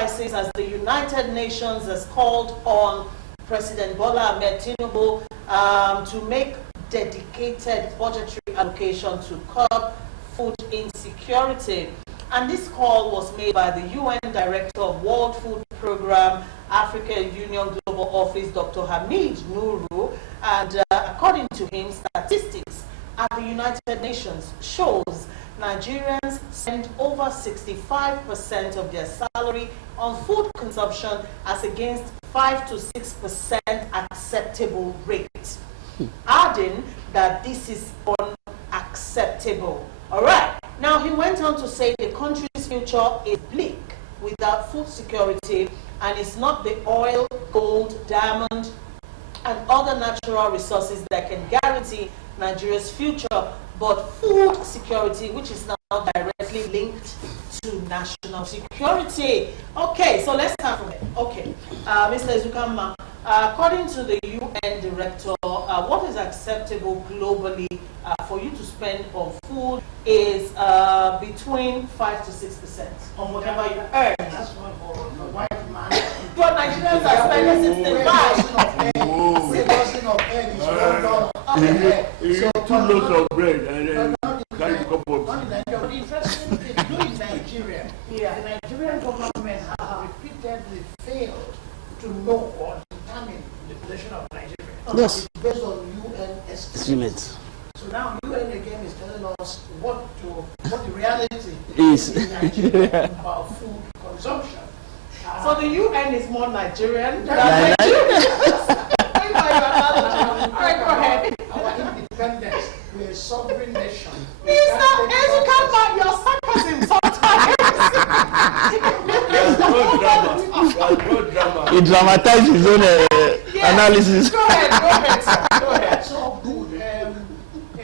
crisis as the United Nations has called on President Bola Ahmed Tinubu to make dedicated budgetary allocation to curb food insecurity. And this call was made by the UN Director of World Food Programme, African Union Global Office, Dr. Hamid Nuru. And according to him, statistics at the United Nations shows Nigerians spend over 65% of their salary on food consumption as against 5 to 6% acceptable rate. Adding that this is unacceptable. All right. Now, he went on to say the country's future is bleak without food security, and it's not the oil, gold, diamond, and other natural resources that can guarantee Nigeria's future, but food security, which is now directly linked to national security. Okay, so let's start from it. Okay, Mr. Ezukama, according to the UN director, what is acceptable globally for you to spend on food is between 5 to 6% on whatever you earn. That's one for the white man. But Nigerians are spending 65. Dozen of egg is $1. You eat 2 loaves of bread and then carry a cup of The interesting thing in Nigeria, the Nigerian government has repeatedly failed to know or determine the population of Nigeria. Yes. It's based on UN estimates. So now UN again is telling us what the reality is in Nigeria about food consumption. So the UN is more Nigerian than Nigeria. Go ahead. Our independence, we're a sovereign nation. Mr. Ezukama, your sarcasm sometimes. He dramatized his own analysis. Go ahead, sir. Go ahead. That's all good.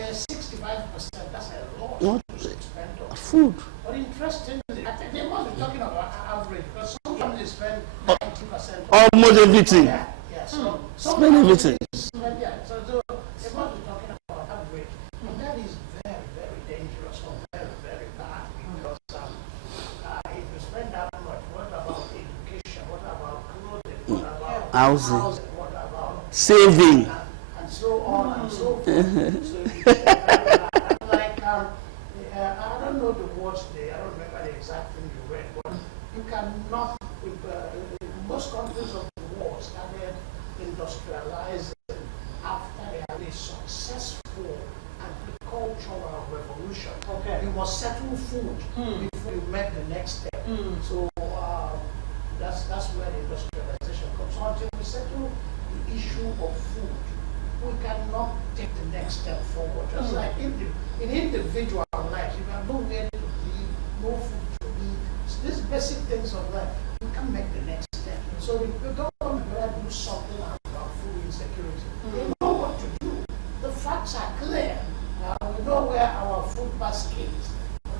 65%, that's a lot. What? To spend on Food. But interestingly, I think they must be talking about average, because some families spend 90%. Almost everything. Yeah, so Spend everything. So they must be talking about average. And that is very, very dangerous or very, very bad, because if you spend that much, what about education? What about clothing? What about Housing. What about Saving. and so on and so forth. So like I don't know the words there. I don't remember the exact thing you read, but you cannot. Most countries of the world started industrializing after they had a successful agricultural revolution. Okay. You must settle food before you make the next step. So that's where the industrialization comes. So until we settle the issue of food, we cannot take the next step forward. Just like in individual life, if you have nowhere to live, no food to eat, so these basic things of life, you can make the next step. So the government will do something about food insecurity. They know what to do. The facts are clear. We know where our food basket is.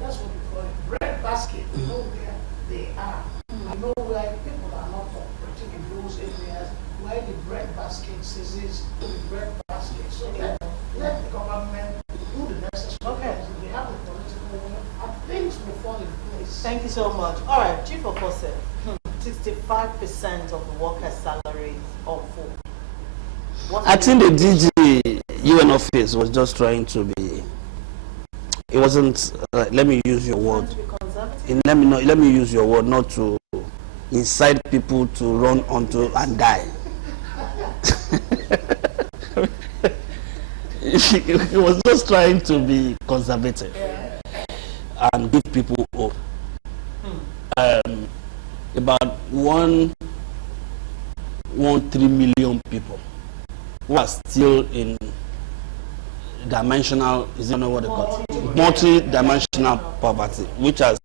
That's what we call it. Bread basket. We know where they are. We know where people are not operating in those areas where the bread basket ceases to the bread basket. So let the government do the necessary. Okay. They have the political will, and things will fall in place. Thank you so much. All right, Chief of Officer, 65% of the workers' salaries on food. I think the DG UN office was just trying to be. It wasn't. Let me use your word. Let me use your word, not to incite people to run onto and die. He was just trying to be conservative and give people hope. About 1.3 million people who are still in dimensional, is it know what they call it? Multi-dimensional poverty, which has,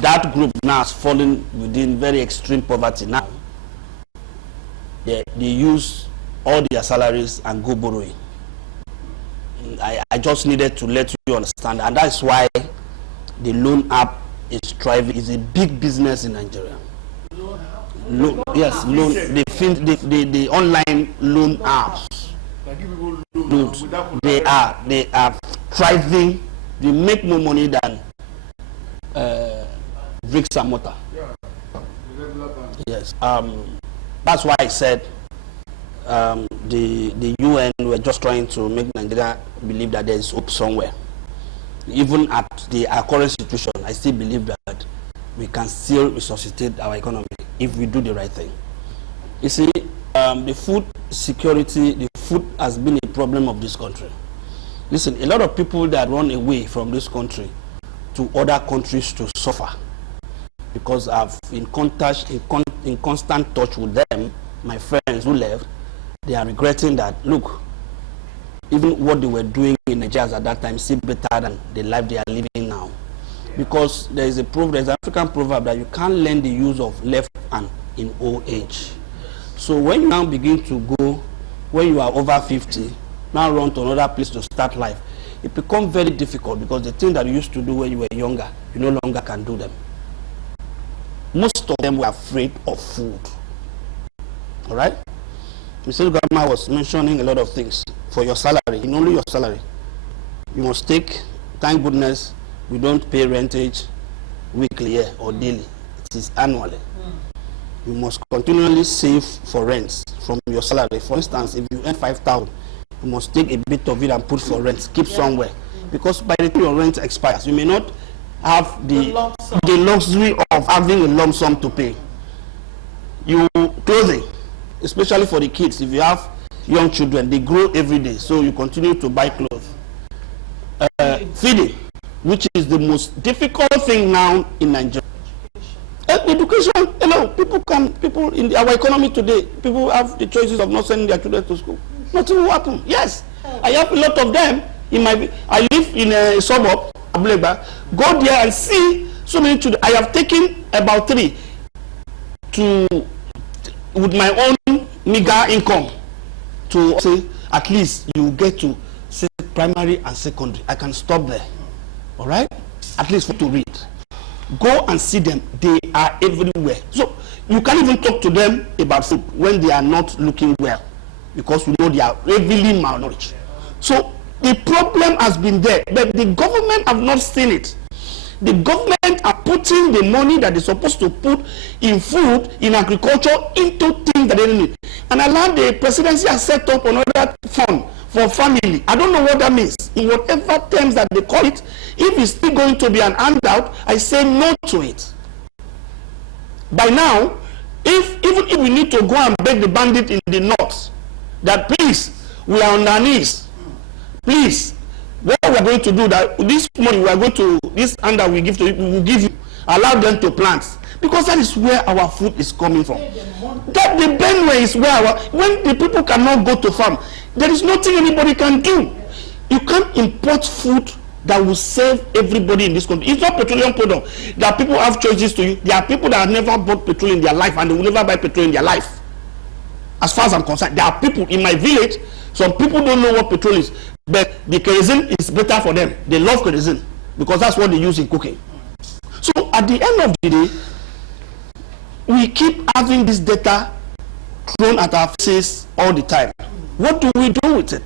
that group now has fallen within very extreme poverty now. They use all their salaries and go borrowing. I just needed to let you understand, and that's why the loan app is thriving. It's a big business in Nigeria. Loan, yes, loan. The online loan apps. Loans, they are thriving. They make more money than bricks and mortar. Yes. That's why I said the UN were just trying to make Nigeria believe that there is hope somewhere. Even at our current situation, I still believe that we can still resuscitate our economy if we do the right thing. You see, the food security, the food has been a problem of this country. Listen, a lot of people that run away from this country to other countries to suffer because I've in constant touch with them, my friends who left, they are regretting that, look, even what they were doing in Nigeria at that time seems better than the life they are living now. Because there is an African proverb that you can't learn the use of left hand in old age. So when you now begin to go, when you are over 50, now run to another place to start life, it becomes very difficult because the things that you used to do when you were younger, you no longer can do them. Most of them were afraid of food. All right? Mr. Grandma was mentioning a lot of things. For your salary, in only your salary, you must take, thank goodness, we don't pay rentage weekly or daily. It is annually. You must continually save for rents from your salary. For instance, if you earn 5,000, you must take a bit of it and put for rent, keep somewhere. Because by the time your rent expires, you may not have the luxury of having a lump sum to pay. You clothing, especially for the kids, if you have young children, they grow every day, so you continue to buy clothes. Feeding, which is the most difficult thing now in Nigeria. Education, people in our economy today, people have the choices of not sending their children to school. Nothing will happen. Yes, I have a lot of them I live in a suburb, Abulegba. Go there and see so many children. I have taken about 3 with my own meager income to say at least you get to say primary and secondary. I can stop there. All right, at least for to read. Go and see them. They are everywhere. So you can't even talk to them about food when they are not looking well, because we know they are heavily malnourished. So the problem has been there, but the government have not seen it. The government are putting the money that they're supposed to put in food, in agriculture, into things that they need. And allow the presidency has set up another fund for family. I don't know what that means. In whatever terms that they call it, if it's still going to be an handout, I say no to it. By now, even if we need to go and beg the bandit in the north, that please, we are on our knees. Please, what we are going to do, that this money we are going to, this handout we give to you, we will give you, allow them to plant. Because that is where our food is coming from. That the Benway is where when the people cannot go to farm, there is nothing anybody can do. You can't import food that will save everybody in this country. It's not petroleum product that people have choices to use. There are people that have never bought petrol in their life and they will never buy petrol in their life. As far as I'm concerned, there are people in my village, some people don't know what petrol is, but the kerosene is better for them. They love kerosene because that's what they use in cooking. So at the end of the day, we keep having this data thrown at our faces all the time. What do we do with it?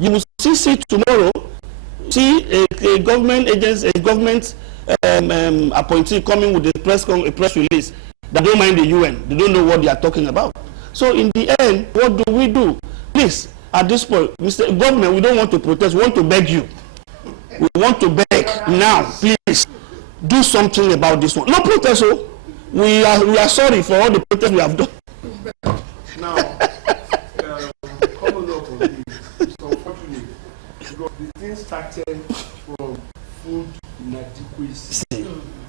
You will see tomorrow, see a government agency, a government appointee coming with a press release that don't mind the UN. They don't know what they are talking about. So in the end, what do we do? Please, at this point, Mr. Government, we don't want to protest. We want to beg you. We want to beg now, please, do something about this one. No protest, oh. We are sorry for all the protests we have done. Now, coming up on this, it's unfortunate because the thing started from food inadequacy.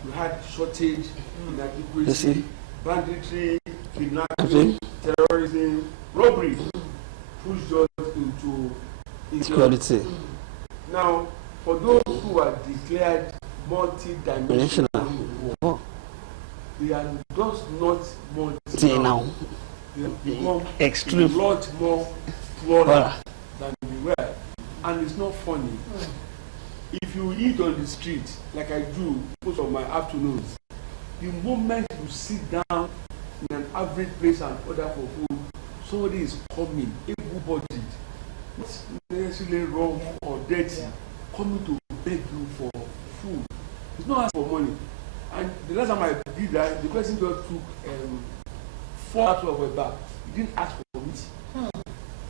We had shortage, inadequacy, banditry, kidnapping, terrorism, robbery, pushed us into insecurity. Now, for those who are declared multi-dimensional, they are just not multi now. They have become extreme, a lot more poorer than we were, and it's not funny. If you eat on the street, like I do most of my afternoons, the moment you sit down in an average place and order for food, somebody is coming, able-bodied, not necessarily wrong or dirty, coming to beg you for food. It's not asking for money. And the last time I did that, the person just took fall out of my back. He didn't ask for meat.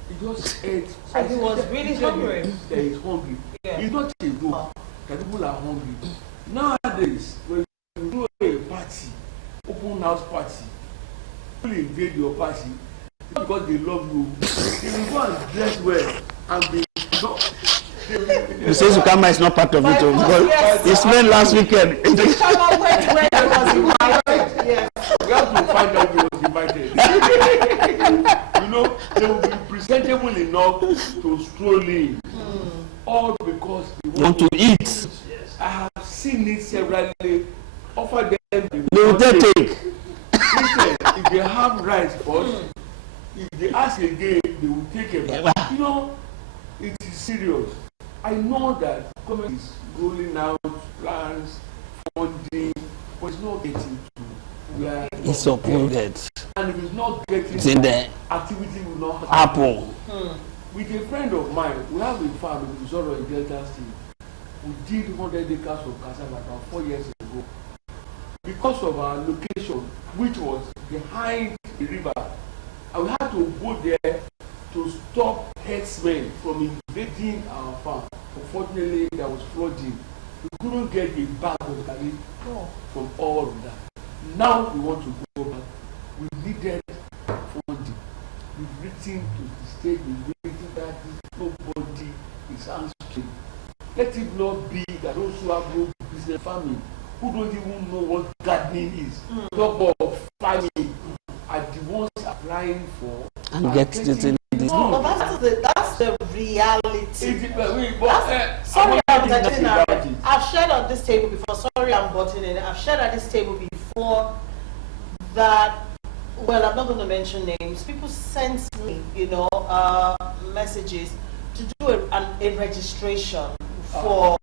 He just ate. So he was really hungry. That he's hungry. Yeah. It's not a joke that people are hungry. Nowadays, when you do a party, open house party, people invade your party, not because they love you, they will go and dress well and be You say Sukama is not part of it because he spent last weekend. Sukama went where he was invited. Yes. We have to find out he was invited. You know, they will be presentable enough to stroll in. All because they want to eat. Yes. I have seen it severally. Offer them the they will take. Listen, if they have rice first, if they ask again, they will take a bite. You know, it is serious. I know that government is rolling out plans, funding, but it's not getting to where it's supported. And if it's not getting it's in there, activity will not happen. With a friend of mine, we have a farm in Zoro in Delta State. We did 100 acres of cassava about 4 years ago. Because of our location, which was behind the river, and we had to go there to stop herdsmen from invading our farm. Unfortunately, there was flooding. We couldn't get a bag of garri from all of that. Now we want to go back. We needed funding. We've written to the state, we've written that nobody is answering. Let it not be that those who have no business farming, who don't even know what gardening is, talk of farming, are the ones applying for and get it in this. No, that's the reality. Sorry, I've shared on this table before. Sorry, I'm butting in. I've shared at this table before that. Well, I'm not going to mention names. People sent me, messages to do a registration for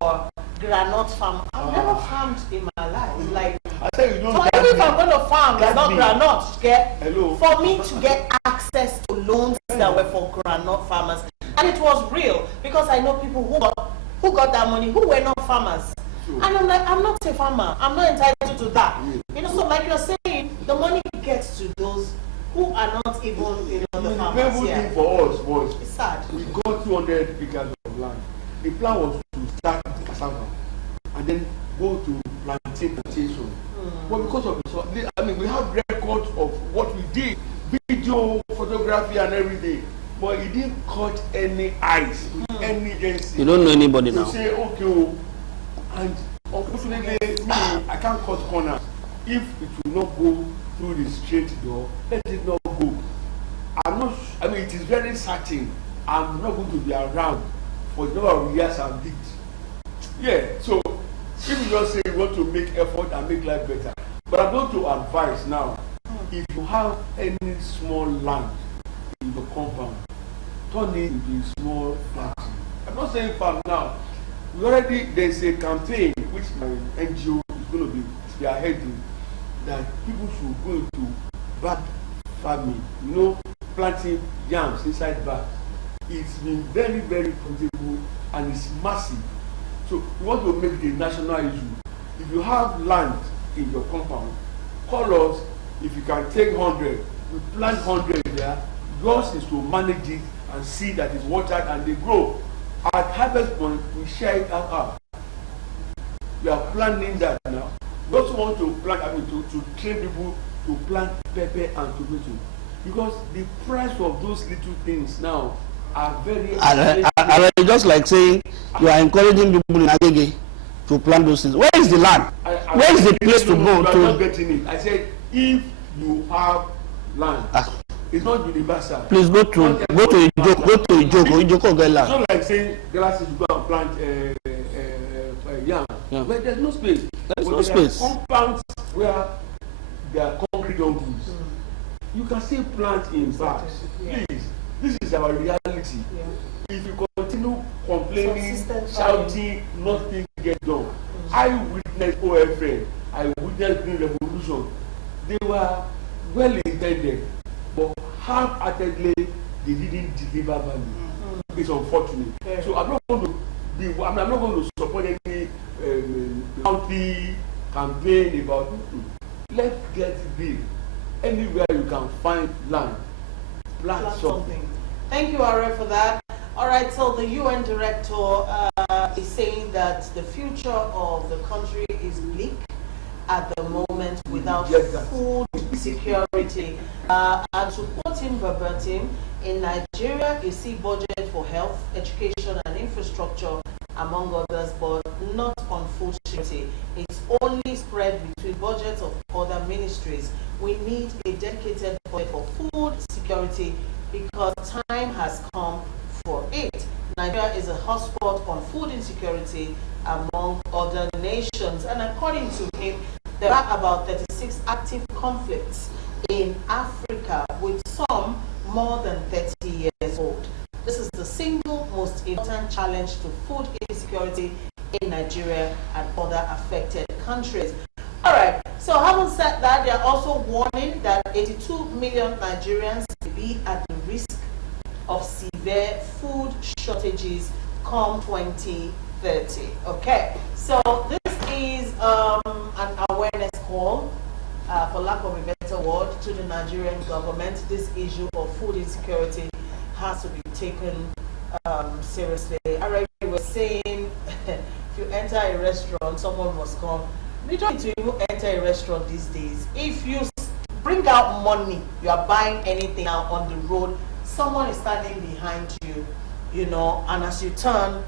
granite farm. I've never farmed in my life. Like, I say you don't. So even if I'm going to farm, it's not granite. Hello. For me to get access to loans that were for granite farmers, and it was real because I know people who got that money who were not farmers. Sure. And I'm like, I'm not a farmer. I'm not entitled to that. So like you're saying, the money gets to those who are not even, the farmers. The thing for us was, it's sad. We got 200 acres of land. The plan was to start cassava and then go to plantation. But because of we have records of what we did, video, photography, and everything. But it didn't cut any eyes, any agency. You don't know anybody now. To say, okay, and unfortunately, I can't cut corners. If it will not go through the straight door, let it not go. It is very certain I'm not going to be around for the number of years I've lived. Yeah, so if you just say you want to make effort and make life better, but I'm going to advise now, if you have any small land in the compound, turn it into a small factory. I'm not saying farm now. There's a campaign which my NGO is going to be spearheading, that people should go into bag farming, planting yams inside bags. It's been very, very profitable and it's massive. So we want to make it a national issue. If you have land in your compound, call us. If you can take 100, we plant 100 there. Yours is to manage it and see that it's watered and they grow. At harvest point, we share it out. We are planning that now. We also want to plant, to train people to plant pepper and tomato, because the price of those little things now are very. I just like saying you are encouraging people in Agege to plant those things. Where is the land? Where is the place to go? You are not getting it. I said if you have land, it's not universal. Please go to Ijoko get land. It's not like saying glasses you go and plant yam. Yeah. But there's no space. There's no space. Compounds where there are concrete jungles. You can still plant in bags. Please, this is our reality. If you continue complaining, shouting, nothing gets done. I witnessed OFN, I witnessed Green Revolution. They were well intended, but half-heartedly they didn't deliver value. It's unfortunate. So I'm not going to support any county campaign about let's get real. anywhere you can find land, plant something. Thank you, Are, for that. All right, so the UN director is saying that the future of the country is bleak at the moment without food security. And to quote him verbatim, in Nigeria, you see budget for health, education, and infrastructure, among others, but not on food security. It's only spread between budgets of other ministries. We need a dedicated budget for food security because time has come for it. Nigeria is a hotspot on food insecurity among other nations. And according to him, there are about 36 active conflicts in Africa, with some more than 30 years old. This is the single most important challenge to food insecurity in Nigeria and other affected countries. All right, so having said that, they are also warning that 82 million Nigerians will be at the risk of severe food shortages come 2030. Okay, so this is an awareness call, for lack of a better word, to the Nigerian government. This issue of food insecurity has to be taken seriously. Already we were saying, if you enter a restaurant, someone must come. You don't need to even enter a restaurant these days. If you bring out money, you are buying anything out on the road, someone is standing behind you, you know, and as you turn,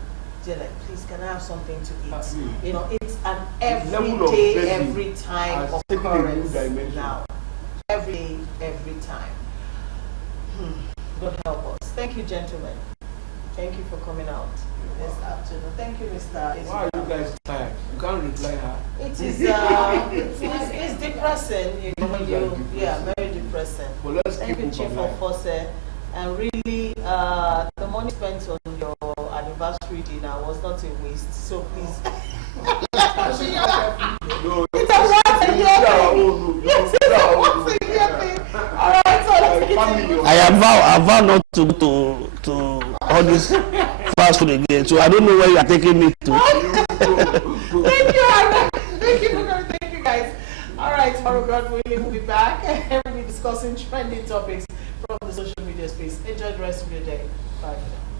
they're like, please, can I have something to eat? You know, it's an everyday, every time occurrence now. Every day, every time. God help us. Thank you, gentlemen. Thank you for coming out this afternoon. Thank you, Mr. Why are you guys tired? You can't reply her. It is, it's depressing, you know, very depressing. But let's Thank you, Chief of Force. And really, the money spent on your anniversary dinner was not a waste. So please. No, it's a once a year thing. Yes, it's a once a year thing. All right, so let's get into it. I vow not to go to all this fast food again. So I don't know where you are taking me to. Thank you, Aaron. Thank you, thank you, guys. All right, tomorrow, God willing, we'll be back and we'll be discussing trending topics from the social media space. Enjoy the rest of your day. Bye for now.